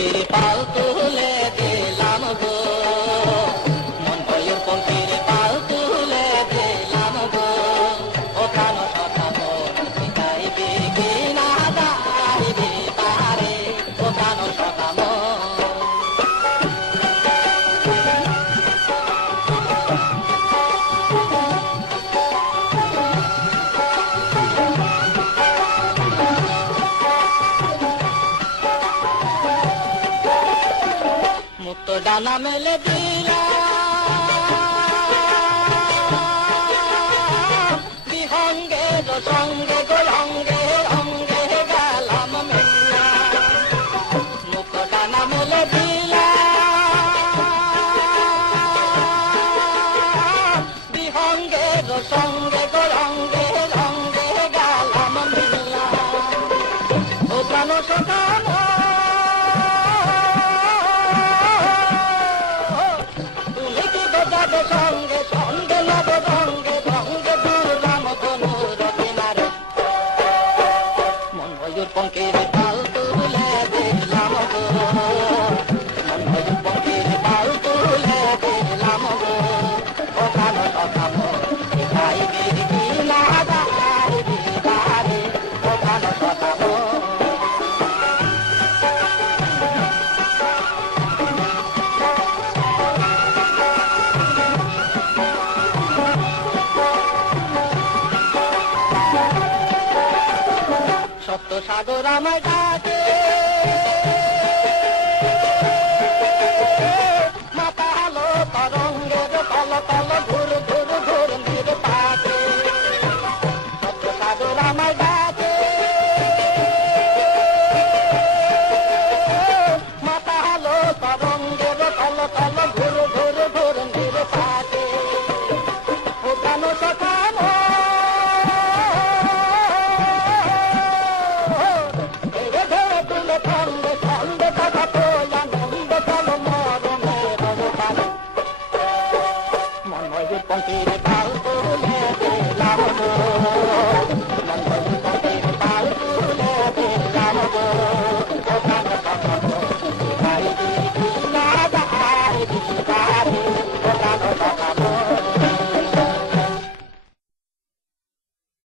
পঙ্খির পাল তুলে দিলাম গো, মন ময়ূর পঙ্খির পাল তুলে দিলাম গো। ও প্রাণ সখা মন শিখাইবি কি না যাইবি পারে, ও প্রাণ সখা মন। মুক্ত ডানা মেলে দিলাম বিহঙ্গের সঙ্গে গোলঙ্গে রঙ্গে গেলাম মেলা। মুক্ত ডানা মেলে দিলাম বিহঙ্গের সঙ্গে গোলঙ্গে রঙ্গে গেলাম মেলা। ও প্রাণ সখা সঙ্গে সঙ্গে নব রঙ্গে রঙ্গে দুর্গাম ধনুর কিনারে, মন ময়ূর পঙ্খির পাল তুলে দিলাম গো, মন ময়ূর পঙ্খির পাল তুলে দিলাম গো। ও প্রাণ সখা মন শিখাইবি কি না যাইবি পারে, ও প্রাণ সখা মন। সপ্ত সাগর আমায় ডাকে